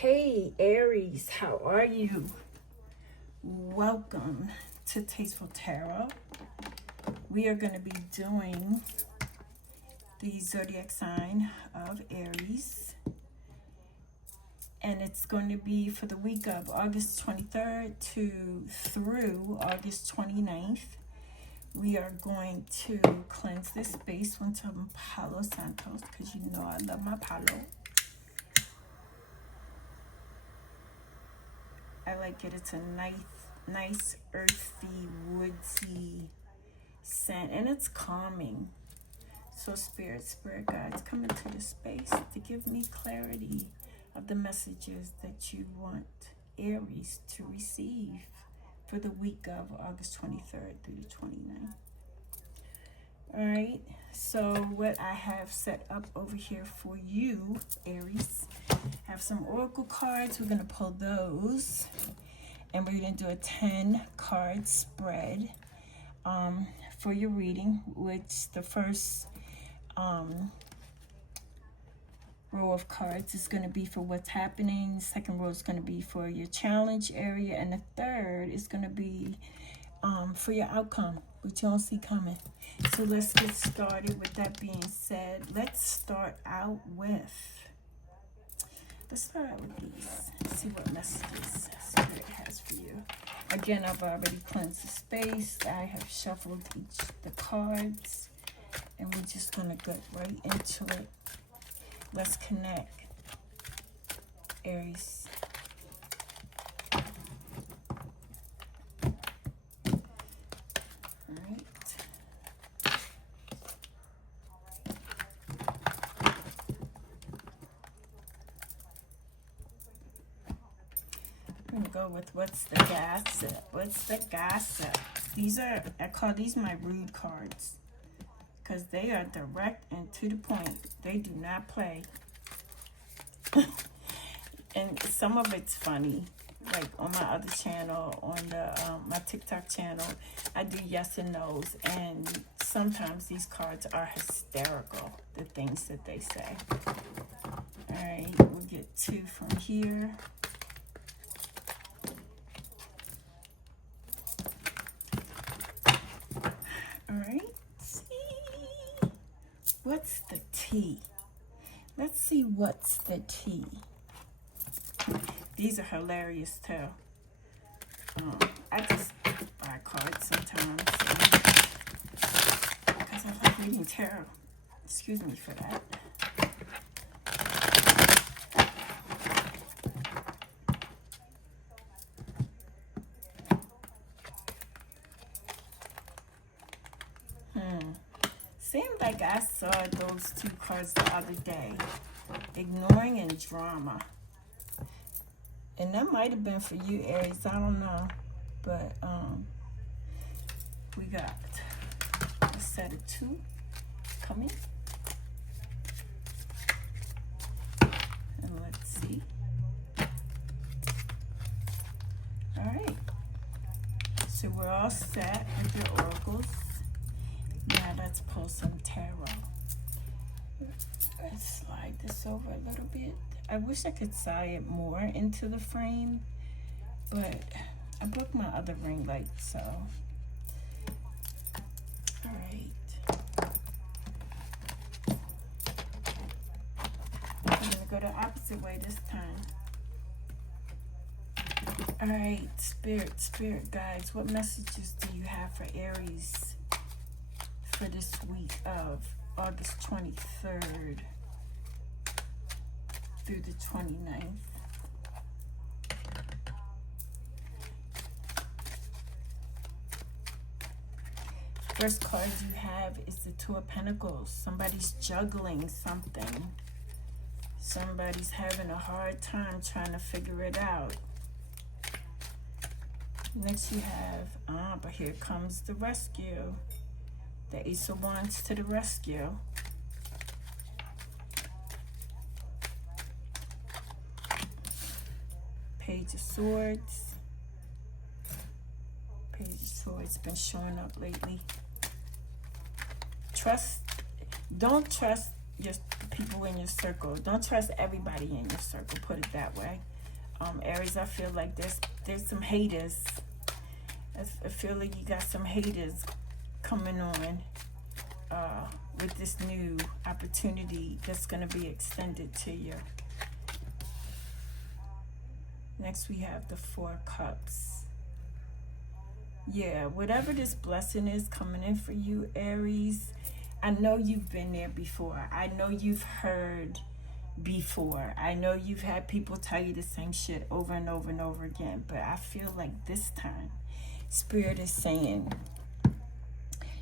Hey Aries, how are you? Welcome to Tasteful Tarot. We are going to be doing the zodiac sign of Aries, and it's going to be for the week of August 23rd through August 29th. We are going to cleanse this space with some Palo Santos, because you know I love my Palo. I like it. It's a nice earthy, woodsy scent, and it's calming. So spirit guides, come into the space to give me clarity of the messages that you want Aries to receive for the week of August 23rd through the 29th. All right, so what I have set up over here for you, Aries, I have some oracle cards. We're going to pull those, and we're going to do a 10 card spread for your reading, which the first row of cards is going to be for what's happening. The second row is going to be for your challenge area, and the third is going to be for your outcome, which you don't see coming. So let's get started. With that being said, let's start out with these. See what messages Spirit has for you. Again, I've already cleansed the space. I have shuffled the cards, and we're just gonna get right into it. Let's connect, Aries. Go with what's the gossip. I call these my rude cards, because they are direct and to the point. They do not play. And some of it's funny, like on my other channel, on the my TikTok channel, I do yes and no's, and sometimes these cards are hysterical, the things that they say. All right, we'll get 2 from here. What's the tea? Let's see what's the tea. These are hilarious too. I just buy cards sometimes because I like reading tarot. Excuse me for that. Seemed like I saw those 2 cards the other day. Ignoring and drama. And that might have been for you, Aries. I don't know. But we got a set of 2 coming. And let's see. All right. So we're all set with your oracles. Now let's pull some tarot. Let's slide this over a little bit. I wish I could slide it more into the frame, but I broke my other ring light, so. All right. I'm gonna go the opposite way this time. All right, spirit guides, what messages do you have for Aries for this week of August 23rd through the 29th? First card you have is the 2 of Pentacles. Somebody's juggling something. Somebody's having a hard time trying to figure it out. Next you have, but here comes the rescue. The Ace of Wands to the rescue. Page of Swords. Page of Swords been showing up lately. Don't trust your people in your circle. Don't trust everybody in your circle, put it that way. Aries, I feel like there's some haters. I feel like you got some haters coming on with this new opportunity that's going to be extended to you. Next, we have the Four Cups. Yeah, whatever this blessing is coming in for you, Aries, I know you've been there before. I know you've heard before. I know you've had people tell you the same shit over and over and over again. But I feel like this time, Spirit is saying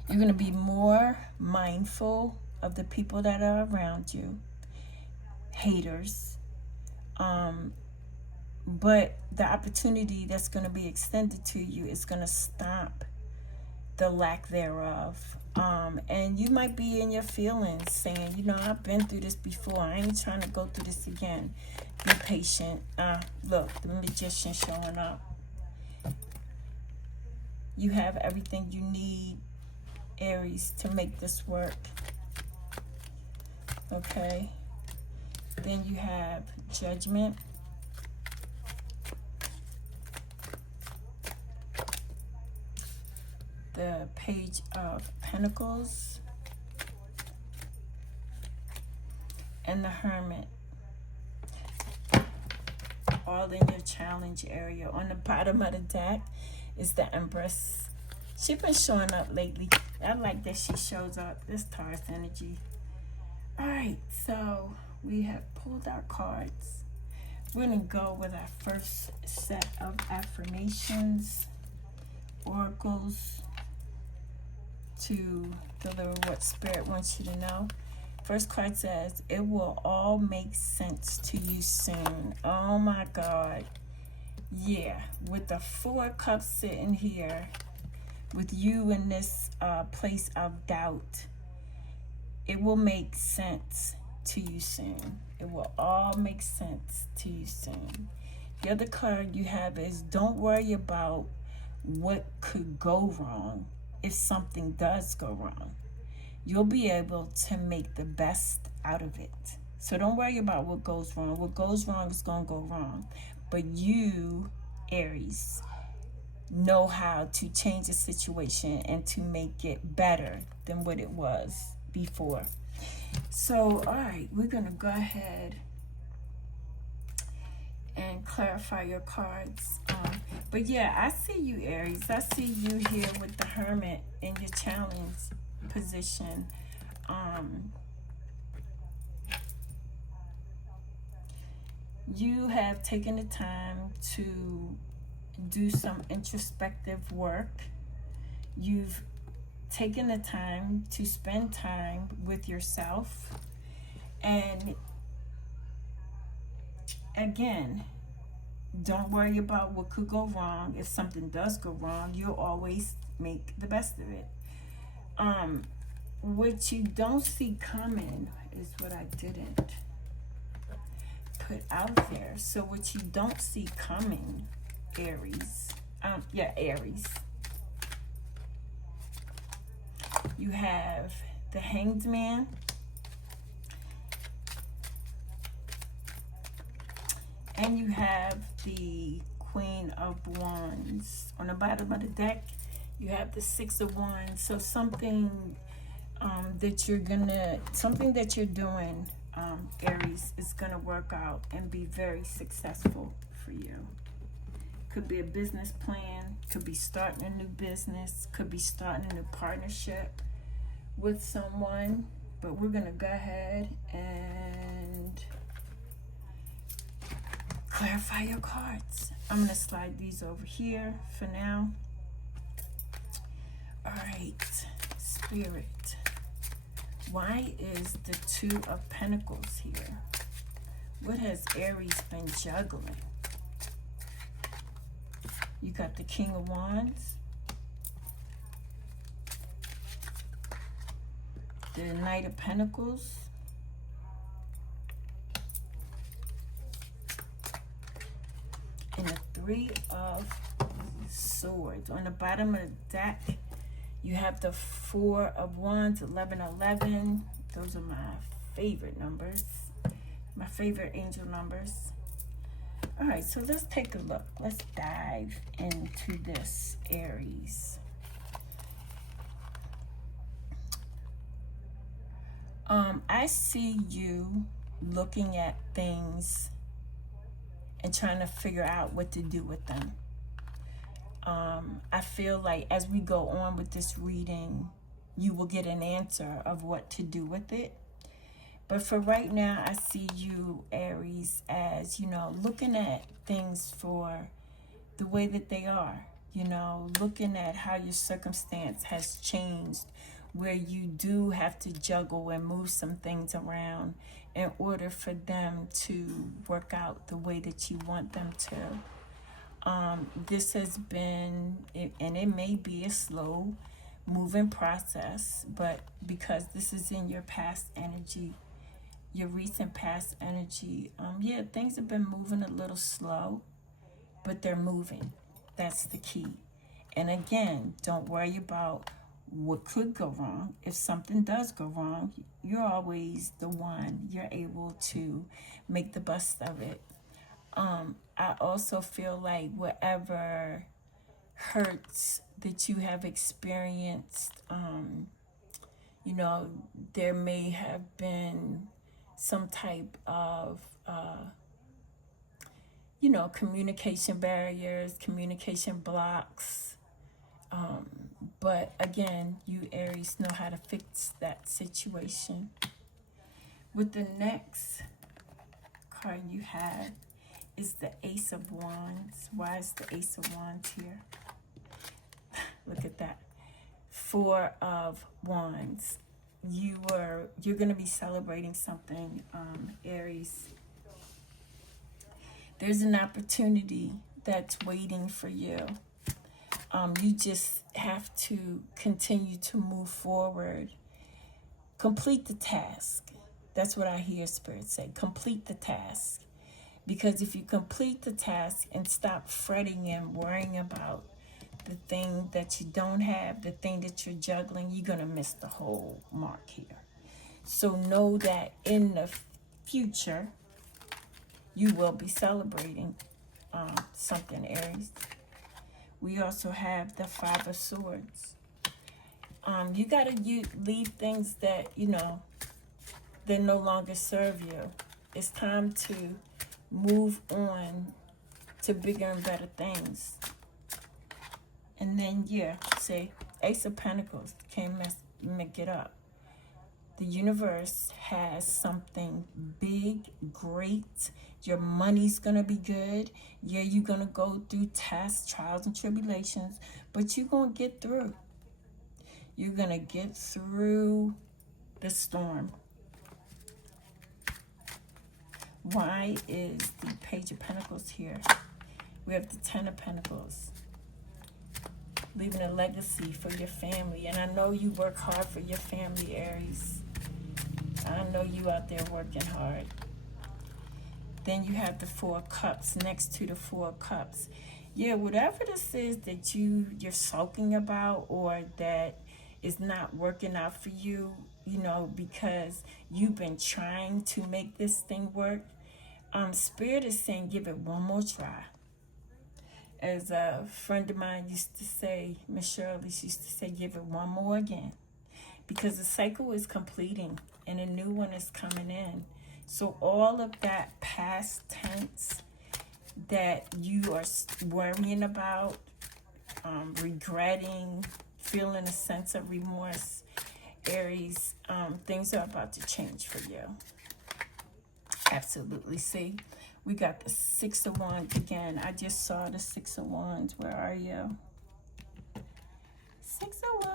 you're going to be more mindful of the people that are around you. Haters. But the opportunity that's going to be extended to you is going to stop the lack thereof. And you might be in your feelings saying, you know, I've been through this before. I ain't trying to go through this again. Be patient. Look, the Magician showing up. You have everything you need, Aries, to make this work. Okay. Then you have Judgment. The Page of Pentacles. And the Hermit. All in your challenge area. On the bottom of the deck is the Empress. She's been showing up lately. I like that she shows up. This Taurus energy. Alright, so we have pulled our cards. We're going to go with our first set of affirmations, oracles, to deliver what Spirit wants you to know. First card says, it will all make sense to you soon. Oh my God. Yeah, with the Four Cups sitting here, with you in this place of doubt, it will make sense to you soon. It will all make sense to you soon. The other card you have is, don't worry about what could go wrong if something does go wrong. You'll be able to make the best out of it. So don't worry about what goes wrong. What goes wrong is going to go wrong. But you, Aries, know how to change the situation and to make it better than what it was before. So, all right, we're going to go ahead and clarify your cards. But yeah, I see you, Aries. I see you here with the Hermit in your challenge position. You have taken the time to do some introspective work. You've taken the time to spend time with yourself. And again, don't worry about what could go wrong. If something does go wrong, you'll always make the best of it. What you don't see coming is what I didn't put out there. So what you don't see coming, Aries. Aries. You have the Hanged Man. And you have the Queen of Wands. On the bottom of the deck, you have the Six of Wands. So something that you're doing, Aries, is gonna work out and be very successful for you. Could be a business plan, could be starting a new business, could be starting a new partnership with someone. But we're gonna go ahead and clarify your cards. I'm gonna slide these over here for now. All right, Spirit, why is the Two of Pentacles here? What has Aries been juggling? You got the King of Wands, the Knight of Pentacles, and the Three of Swords. On the bottom of the deck, you have the Four of Wands, 1111. Those are my favorite numbers, my favorite angel numbers. All right, so let's take a look. Let's dive into this, Aries. I see you looking at things and trying to figure out what to do with them. I feel like as we go on with this reading, you will get an answer of what to do with it. But for right now, I see you, Aries, as, looking at things for the way that they are, looking at how your circumstance has changed, where you do have to juggle and move some things around in order for them to work out the way that you want them to. This has been, and it may be a slow moving process, but because this is in your past energy, your recent past energy, things have been moving a little slow, but they're moving. That's the key. And again, don't worry about what could go wrong. If something does go wrong, you're always the one. You're able to make the best of it. I also feel like whatever hurts that you have experienced, there may have been some type of, communication barriers, communication blocks. But again, you Aries know how to fix that situation. With the next card you have is the Ace of Wands. Why is the Ace of Wands here? Look at that. Four of Wands. You're going to be celebrating something, Aries. There's an opportunity that's waiting for you. You just have to continue to move forward. Complete the task. That's what I hear Spirit say. Complete the task. Because if you complete the task and stop fretting and worrying about the thing that you don't have, the thing that you're juggling, you're going to miss the whole mark here. So know that in the future, you will be celebrating something, Aries. We also have the Five of Swords. You got to leave things that, that no longer serve you. It's time to move on to bigger and better things. And then, see, Ace of Pentacles, can't make it up. The universe has something big, great. Your money's going to be good. Yeah, you're going to go through tests, trials, and tribulations, but you're going to get through. You're going to get through the storm. Why is the Page of Pentacles here? We have the Ten of Pentacles. Leaving a legacy for your family. And I know you work hard for your family, Aries. I know you out there working hard. Then you have the Four of Cups next to the Four of Cups. Yeah, whatever this is that you're sulking about or that is not working out for you, because you've been trying to make this thing work, Spirit is saying give it one more try. As a friend of mine used to say, Miss Shirley used to say, give it one more again. Because the cycle is completing and a new one is coming in. So all of that past tense that you are worrying about, regretting, feeling a sense of remorse, Aries, things are about to change for you. Absolutely. See, we got the Six of Wands again. I just saw the Six of Wands. Where are you? Six of Wands.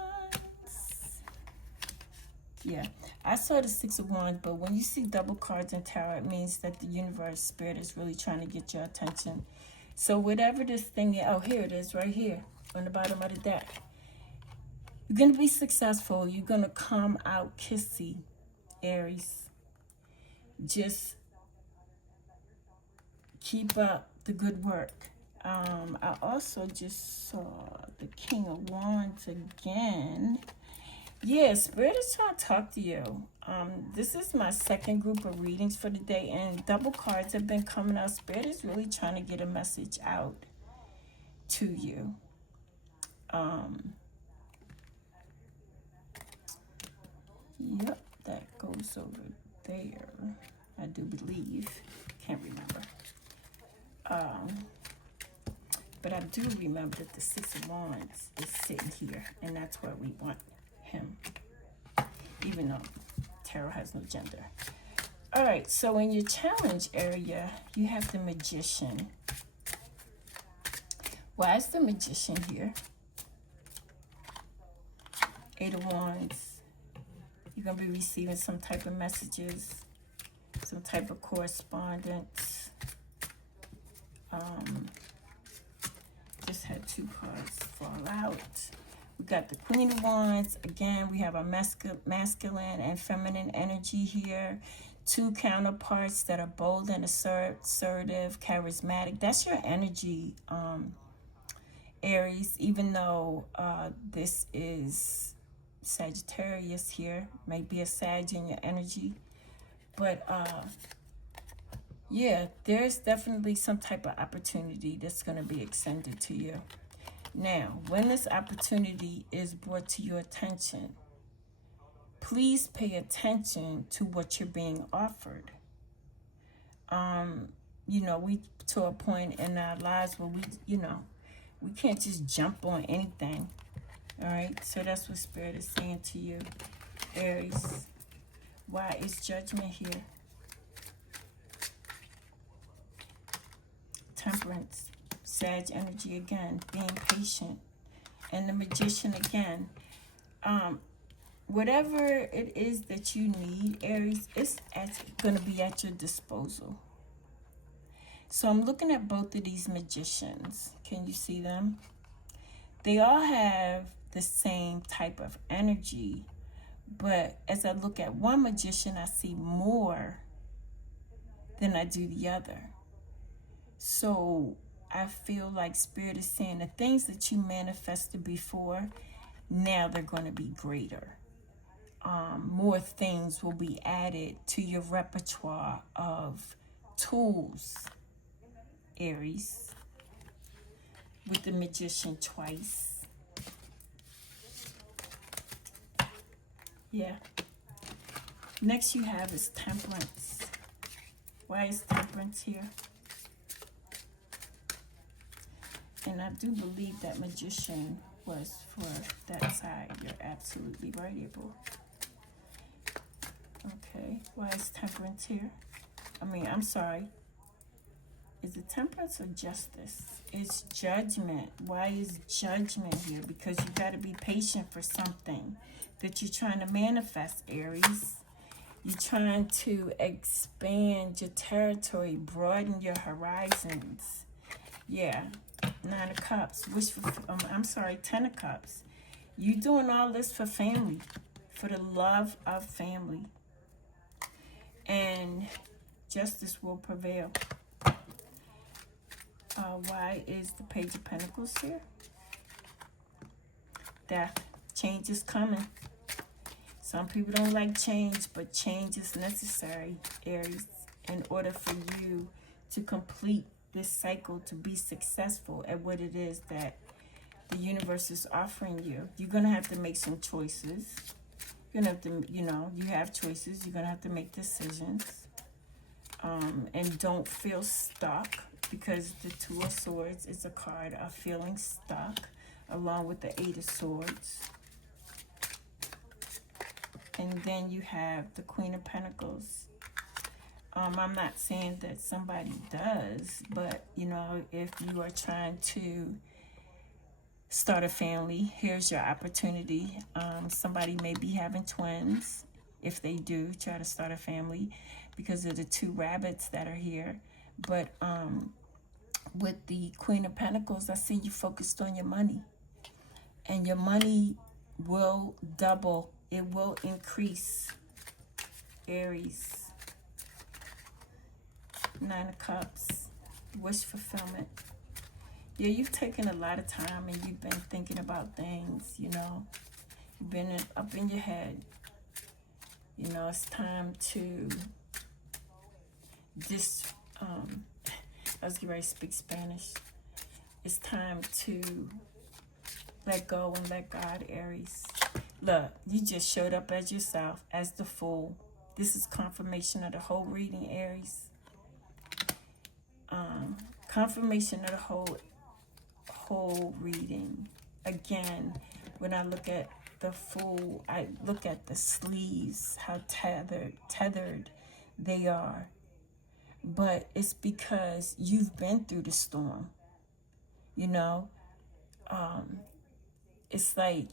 Yeah, I saw the Six of Wands, but when you see double cards in tarot, it means that the universe, Spirit is really trying to get your attention. So whatever this thing is, oh, here it is right here on the bottom of the deck. You're going to be successful. You're going to come out kissy, Aries. Just keep up the good work. I also just saw the King of Wands again. Yeah, Spirit is trying to talk to you. This is my second group of readings for the day, and double cards have been coming out. Spirit is really trying to get a message out to you. Yep, that goes over there. I do believe. Can't remember. But I do remember that the Six of Wands is sitting here, and that's where we want him, even though tarot has no gender. All right, so in your challenge area, you have the Magician. Why is the Magician here? Eight of Wands. You're going to be receiving some type of messages, some type of correspondence. Just had two cards fall out. We got the Queen of Wands. Again, we have a masculine and feminine energy here. Two counterparts that are bold and assertive, charismatic. That's your energy, Aries. Even though this is Sagittarius here. Might be a Sag in your energy. But yeah, there's definitely some type of opportunity that's going to be extended to you. Now, when this opportunity is brought to your attention, please pay attention to what you're being offered. You know, we to a point in our lives where we can't just jump on anything. All right, so that's what Spirit is saying to you, Aries. Why is Judgment here? Temperance, Sag energy again, being patient, and the Magician again. Whatever it is that you need, Aries, it's going to be at your disposal. So I'm looking at both of these magicians. Can you see them? They all have the same type of energy, but as I look at one magician, I see more than I do the other. So I feel like Spirit is saying the things that you manifested before, now they're going to be greater. More things will be added to your repertoire of tools, Aries, with the Magician twice. Yeah. Next you have is Temperance. Why is Temperance here? And I do believe that Magician was for that side. You're absolutely right, April. Okay, why is Temperance here? I'm sorry. Is it Temperance or Justice? It's Judgment. Why is Judgment here? Because you got to be patient for something that you're trying to manifest, Aries. You're trying to expand your territory, broaden your horizons. Yeah. Nine of Cups. Ten of Cups. You doing all this for family, for the love of family. And justice will prevail. Why is the Page of Pentacles here? Death. Change is coming. Some people don't like change, but change is necessary, Aries, in order for you to complete this cycle, to be successful at what it is that the universe is offering you. You're going to have to make some choices. You're going to have to, you have choices. You're going to have to make decisions. And don't feel stuck, because the Two of Swords is a card of feeling stuck, along with the Eight of Swords. And then you have the Queen of Pentacles. I'm not saying that somebody does, but, if you are trying to start a family, here's your opportunity. Somebody may be having twins. If they do, try to start a family, because of the two rabbits that are here. But with the Queen of Pentacles, I see you focused on your money. And your money will double. It will increase, Aries. Nine of Cups. Wish fulfillment. Yeah, you've taken a lot of time and you've been thinking about things, You've been up in your head. You know, it's time to I was getting ready to speak Spanish. It's time to let go and let God, Aries. Look, you just showed up as yourself, as the Fool. This is confirmation of the whole reading, Aries. Confirmation of the whole reading. Again, when I look at the Fool, I look at the sleeves, how tethered they are. But it's because you've been through the storm. You know, it's like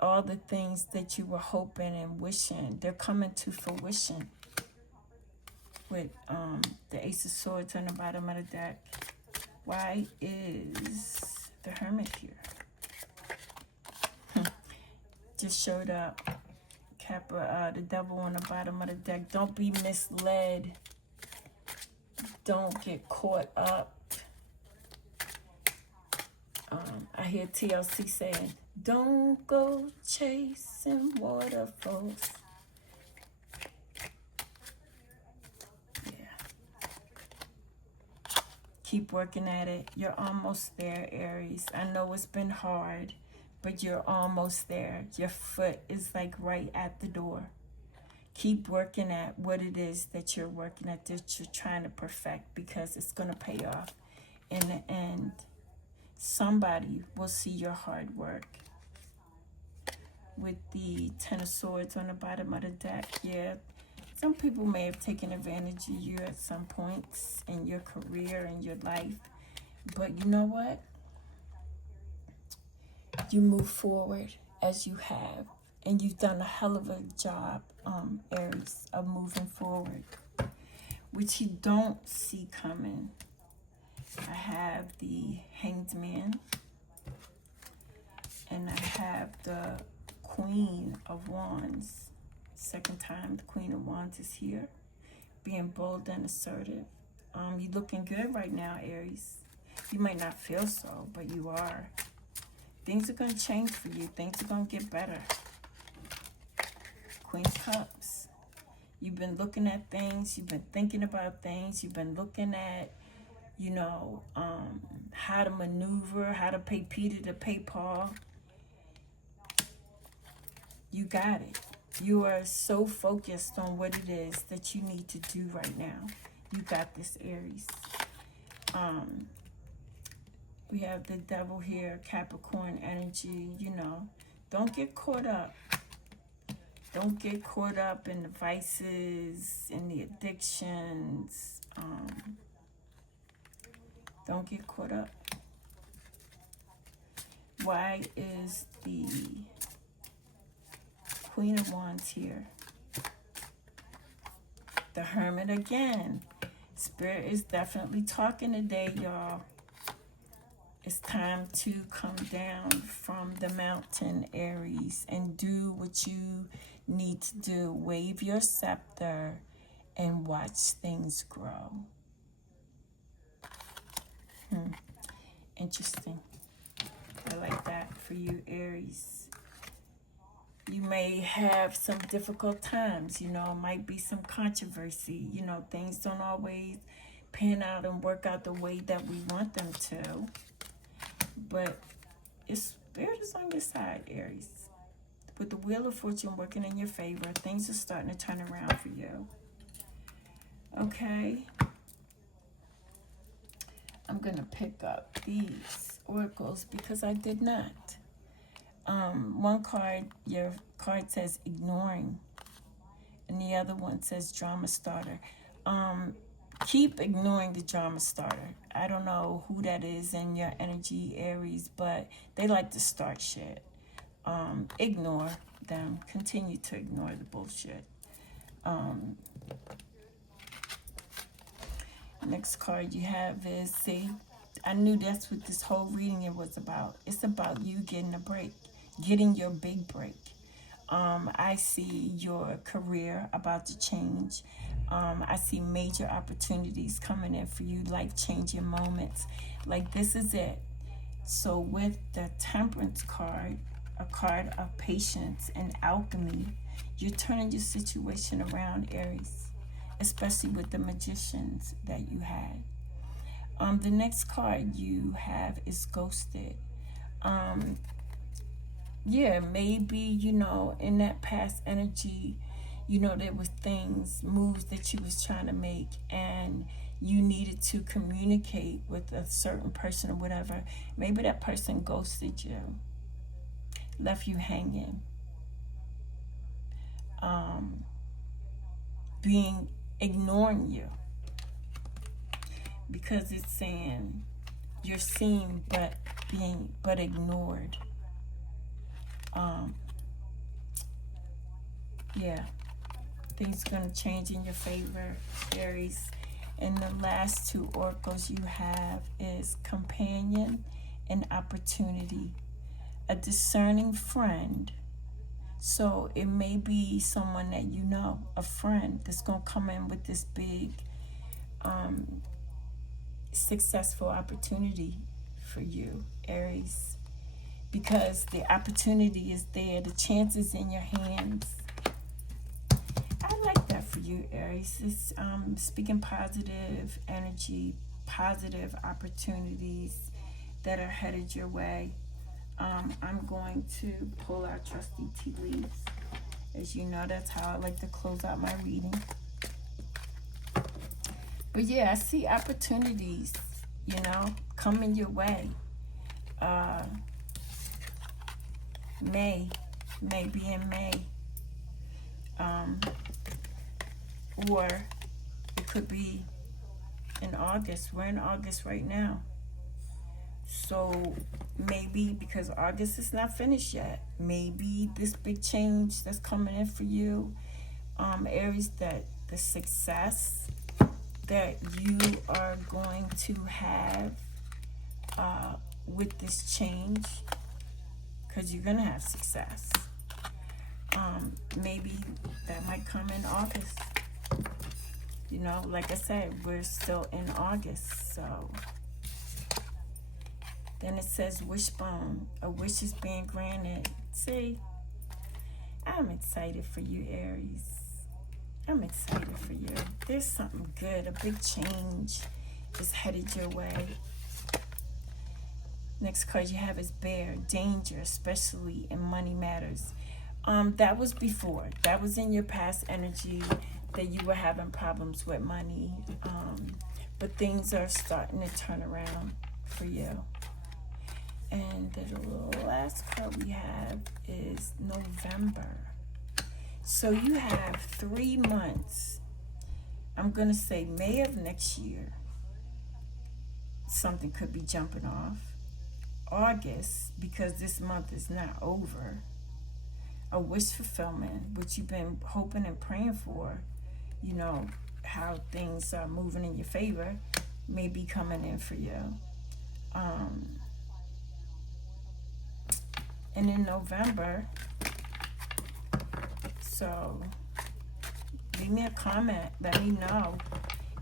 all the things that you were hoping and wishing, they're coming to fruition. With the Ace of Swords on the bottom of the deck. Why is the Hermit here? Just showed up. The Devil on the bottom of the deck. Don't be misled. Don't get caught up. I hear TLC saying, don't go chasing waterfalls. Yeah. Keep working at it. You're almost there, Aries. I know it's been hard, but you're almost there. Your foot is like right at the door. Keep working at what it is that you're working at, that you're trying to perfect, because it's going to pay off in the end. Somebody will see your hard work. With the Ten of Swords on the bottom of the deck, yeah, some people may have taken advantage of you at some points in your career and your life. But you know what? You move forward as you have. And you've done a hell of a job, Aries, of moving forward, which you don't see coming. I have the Hanged Man, and I have the Queen of Wands. Second time the Queen of Wands is here, being bold and assertive. You're looking good right now, Aries. You might not feel so, but you are. Things are going to change for you. Things are going to get better. Queen of Cups. You've been looking at things. You've been thinking about things. You've been looking at, you know, how to maneuver, how to pay Peter to pay Paul. You got it. You are so focused on what it is that you need to do right now. You got this, Aries. We have the Devil here, Capricorn energy, you know. Don't get caught up. Don't get caught up in the vices, in the addictions. Don't get caught up. Why is the Queen of Wands here? The Hermit again. Spirit is definitely talking today, y'all. It's time to come down from the mountain, Aries, and do what you need to do. Wave your scepter and watch things grow. Interesting. I like that for you, Aries. You may have some difficult times, you know, it might be some controversy. You know, things don't always pan out and work out the way that we want them to. But Spirit is on your side, Aries. With the Wheel of Fortune working in your favor, things are starting to turn around for you. Okay. I'm going to pick up these oracles because I did not. One card, your card says ignoring. And the other one says drama starter. Keep ignoring the drama starter. I don't know who that is in your energy, Aries, but they like to start shit. Ignore them. Continue to ignore the bullshit. Next card you have is, see, I knew that's what this whole reading it was about. It's about you getting a break, getting your big break. I see your career about to change. I see major opportunities coming in for you, life-changing moments. Like, this is it. So with the Temperance card, a card of patience and alchemy. You're turning your situation around, Aries, especially with the magicians that you had. The next card you have is ghosted. Yeah, maybe, you know, in that past energy, you know, there was things, moves that you was trying to make, and you needed to communicate with a certain person or whatever. Maybe that person ghosted you, left you hanging, ignoring you, because it's saying you're seen but ignored. Yeah, things gonna change in your favor, Aries. And the last two oracles you have is companion and opportunity, a discerning friend. So it may be someone that you know, a friend that's gonna come in with this big successful opportunity for you, Aries, because the opportunity is there, the chance is in your hands. I like that for you, Aries. It's speaking positive energy, positive opportunities that are headed your way. I'm going to pull our trusty tea leaves. As you know, that's how I like to close out my reading. But yeah, I see opportunities, you know, coming your way. Maybe in May. Or it could be in August. We're in August right now. So maybe, because August is not finished yet, maybe this big change that's coming in for you, Aries, that the success that you are going to have with this change, because you're going to have success. Maybe that might come in August. You know, like I said, we're still in August, so. Then it says wishbone, a wish is being granted. See, I'm excited for you, Aries. I'm excited for you. There's something good, a big change is headed your way. Next card you have is bear, danger, especially in money matters. That was before. That was in your past energy, that you were having problems with money. But things are starting to turn around for you. And the last card we have is November. So you have 3 months. I'm going to say May of next year. Something could be jumping off. August, because this month is not over. A wish fulfillment, which you've been hoping and praying for. You know, how things are moving in your favor may be coming in for you. And in November, so leave me a comment. Let me know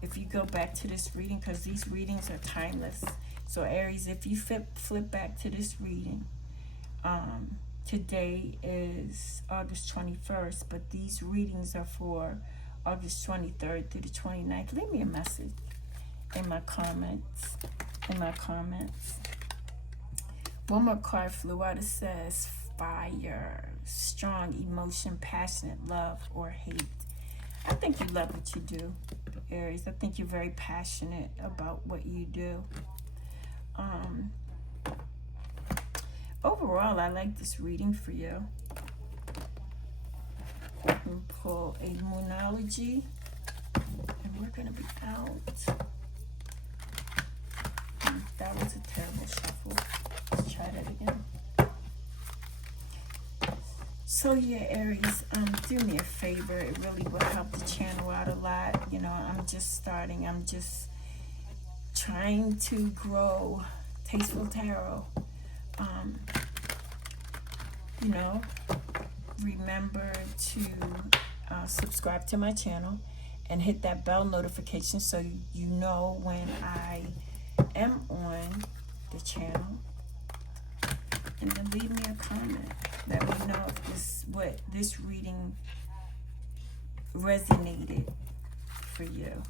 if you go back to this reading, because these readings are timeless. So Aries, if you flip back to this reading, today is August 21st, but these readings are for August 23rd through the 29th. Leave me a message in my comments. One more card flew out. It says fire, strong emotion, passionate love or hate. I think you love what you do, Aries. I think you're very passionate about what you do. Overall, I like this reading for you. We'll pull a Moonology, and we're going to be out. That was a terrible shuffle. Let's try that again. So yeah, Aries, do me a favor. It really will help the channel out a lot. You know, I'm just starting. I'm just trying to grow Tasteful Tarot. You know, remember to subscribe to my channel and hit that bell notification so you know when I am on the channel. And then leave me a comment. Let me know if this reading resonated for you.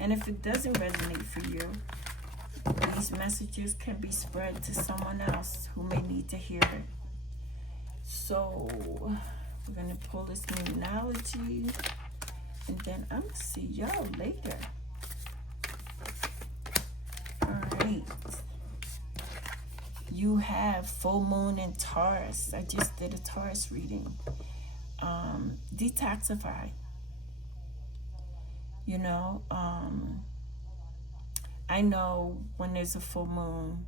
And if it doesn't resonate for you, these messages can be spread to someone else who may need to hear it. So we're going to pull this numerology, and then I'm going to see y'all later. Alright. You have full moon in Taurus. I just did a Taurus reading. Detoxify. You know, I know when there's a full moon,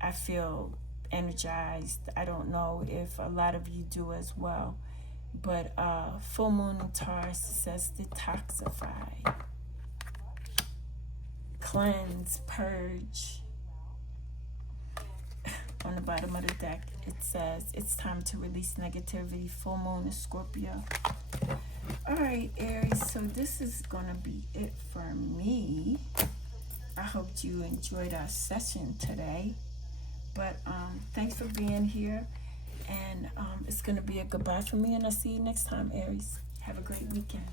I feel energized. I don't know if a lot of you do as well. But full moon in Taurus says detoxify. Cleanse, purge. On the bottom of the deck, it says it's time to release negativity. Full moon in Scorpio. Alright, Aries, so this is gonna be it for me. I hope you enjoyed our session today. But thanks for being here. And it's gonna be a goodbye for me, and I'll see you next time, Aries. Have a great weekend.